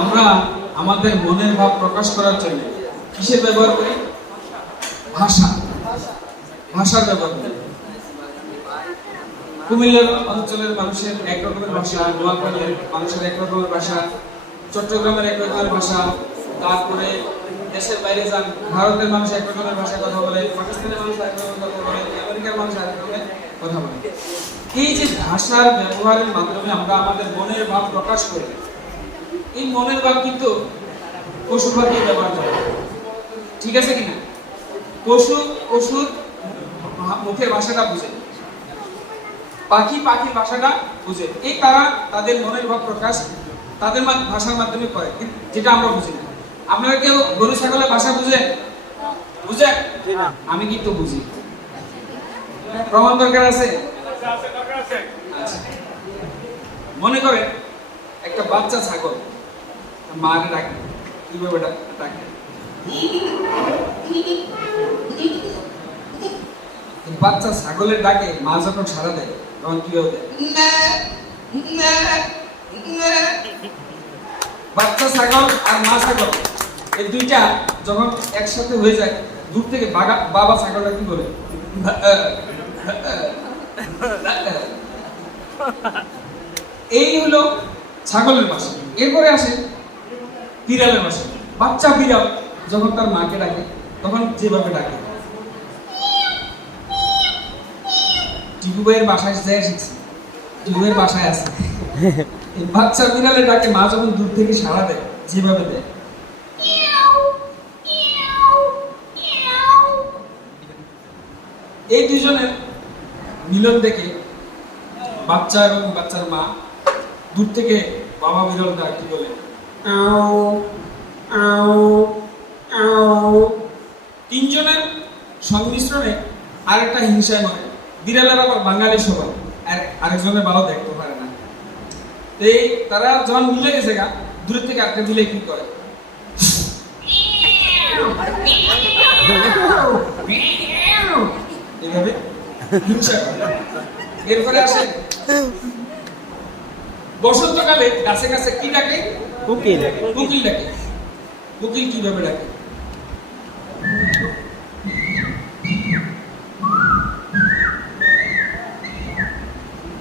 আমরা আমাদের মনের ভাব প্রকাশ করার জন্য কিসের ব্যবহার করি? ভাষা, ভাষার ব্যবহার করি। কুমিল্লার অঞ্চলের মানুষের এক রকমের ভাষা, নোয়াখালীর মানুষের এক রকমের ভাষা, চট্টগ্রামের এক রকমের ভাষা, তারপরে দেশের বাইরে যান, ভারতের মানুষ এক রকমের ভাষায় কথা বলে, পাকিস্তানের মানুষ এক রকমের কথা বলে, আমেরিকার মানুষ এক রকমের কথা বলে। এই যে ভাষার ব্যবহারের মাধ্যমে আমরা আমাদের মনের ভাব প্রকাশ করি, এই মনের ভাব কিন্তু পশু পাখি ব্যবহার করে। ঠিক আছে কিনা? পশুর মুখের ভাষাটা বুঝে, পাখির ভাষাটা বুঝে। এই তারা তাদের মনের ভাব প্রকাশ তাদের ভাষার মাধ্যমে করে, যেটা আমরা বুঝি না। আপনারা কেউ গরু ছাগলের ভাষা বুঝেন? আমি কিন্তু বুঝি। প্রমাণ দরকার আছে? আচ্ছা। মনে করে একটা বাচ্চা ছাগল মাকে ডাকে, কিভাবে ডাকে? বাচ্চা ছাগলের ডাকে মা যখন সাড়া দেয় তখন কিভাবে দেয়? বাচ্চা ছাগল আর মা ছাগল এই দুইটা যখন একসাথে হয়ে যায়, দূর থেকে বাবা ছাগলটা কি বলে? এই হলো ছাগলের ভাষা। এরপরে আসে বিড়ালের ভাষা। বাচ্চা বিড়াল যখন তার মাকে ডাকে তখন যেভাবে ডাকে, টিপু ভাইয়ের বাসায় যায় শিখছি, টিপু ভাইয়ের বাসায় আছে। এই বাচ্চা বিড়ালের ডাকে মা যখন দূর থেকে সাড়া দেয় যেভাবে দেয়। এই দুজনের মিলন দেখে বাচ্চা এবং বাচ্চার মা দূর থেকে বাবা বিড়ালটা কি বলে? তিনজনের সংমিশ্রণে আরেকটা হিংসায় মরে। বিড়ালের আবার বাঙালি স্বভাব, আর আরেকজনের ভালো দেখতে পারে না। এই তারা যখন মিলে গেছে গা, দূরের থেকে আটকে দিলে কি করে? এভাবে হিংসা করে। এরপরে আসে বসন্তকালে গাছে গাছে কি ডাকে? কোকিল ডাকে। কোকিল কিভাবে ডাকে?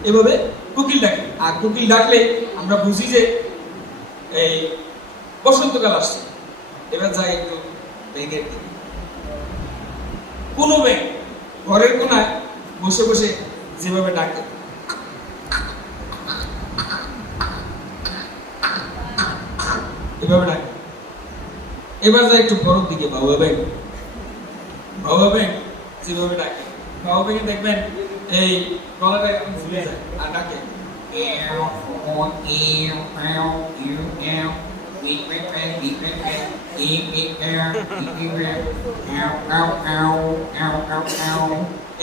এভাবে কোকিল ডাকে। আর কোকিল ডাকলে আমরা বুঝি যে এই বসন্তকাল আসছে। এবার যাই একটু ব্যাঙের দিকে। কোনো ব্যাঙ ঘরের কোনায় বসে বসে যেভাবে ডাকে, এভাবে ডাকে। এবার যাই একটু বড়র দিকে। বাবা ব্যাঙ যেভাবে ডাকে, বাবা ব্যাঙে দেখবেন এই গলাটা একদম ঝুলে যায় আর ডাকে।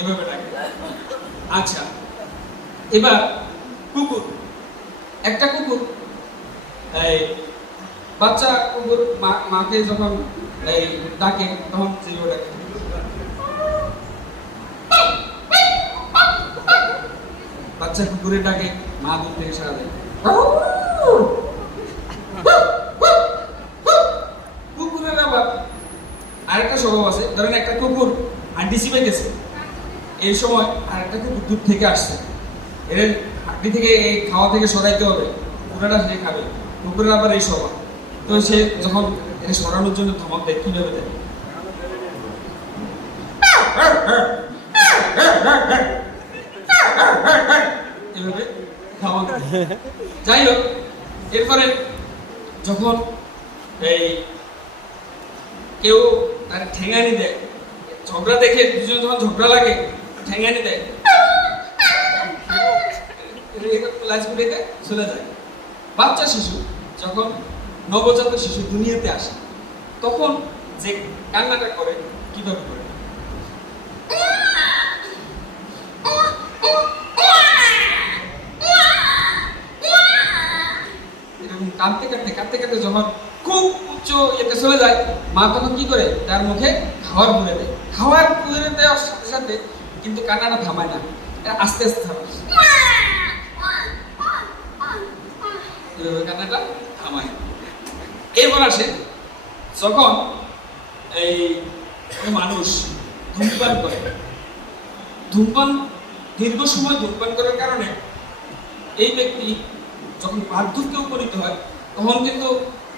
এভাবে ডাকে। আচ্ছা, এবার কুকুর। একটা কুকুর এই বাচ্চা কুকুর মাকে যখন এই ডাকে তখন যেভাবে ডাকে। বাচ্চা কুকুরের ডাকে মা দূর থেকে সাড়া দেয়। কুকুরের আবার আরেকটা স্বভাব আছে। ধরেন একটা কুকুর হাড্ডি চিপে গেছে, এই সময় আরেকটা কুকুর দূর থেকে আসছে, এর হাড্ডি থেকে এই খাওয়া থেকে সরাইতে হবে, পুরাটা সে খাবে। কুকুরের আবার এই স্বভাব। তো সে যখন এর সরানোর জন্য ধমক দেয়, কিভাবে দেয়? এভাবে ধমক দেয়। যাই হোক, এরপরে যখন এই কেউ তার ঠেঙানি দেয়, ঝগড়া দেখে দুজন যখন ঝগড়া লাগে ঠেঙানি দেয়, চলে যায়। বাচ্চা শিশু যখন নবজাত শিশু দুনিয়াতে আসে তখন যে কান্নাটা করে কিভাবে করে? এরকম কাঁদতে কাঁদতে যখন খুব উচ্চ ইয়েতে চলে যায়, মা তখন কি করে? তার মুখে খাওয়ার পুরে দেয়। খাওয়ার পুরে দেওয়ার সাথে সাথে কিন্তু কান্নাটা থামায় না, এটা আস্তে আস্তে থামায়। কান্নাটা থামায়। এরপর আসে যখন এই কোনো মানুষ ধূমপান করে, ধূমপান দীর্ঘ সময় ধূমপান করার কারণে এই ব্যক্তি যখন বার্ধক্যে উপনীত হয় তখন কিন্তু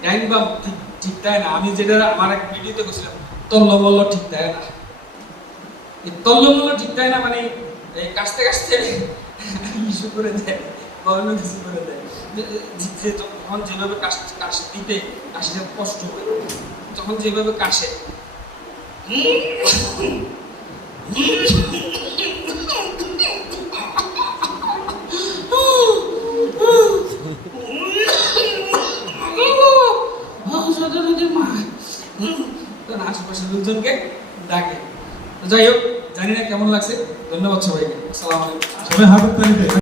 ডাইন বাম ঠিক ঠিক দেয় না। আমি যেটা আমার এক ভিডিওতে বলছিলাম, তল্লমল্ল ঠিক দেয় না। এই তল্লমল্ল ঠিক দেয় না মানে এই কাশতে কাশতে ইস্যু করে দেয়, গরম কিছু করে দেয়। যে তখন যেভাবে কাশ দিতে কাশিটা কষ্ট হয়, তখন যেভাবে কাশে আশেপাশের লোকজনকে ডাকে। যাই হোক, জানি না কেমন লাগছে। ধন্যবাদ সবাইকে। আসসালামু আলাইকুম। সবাই হাত তালি দেয়।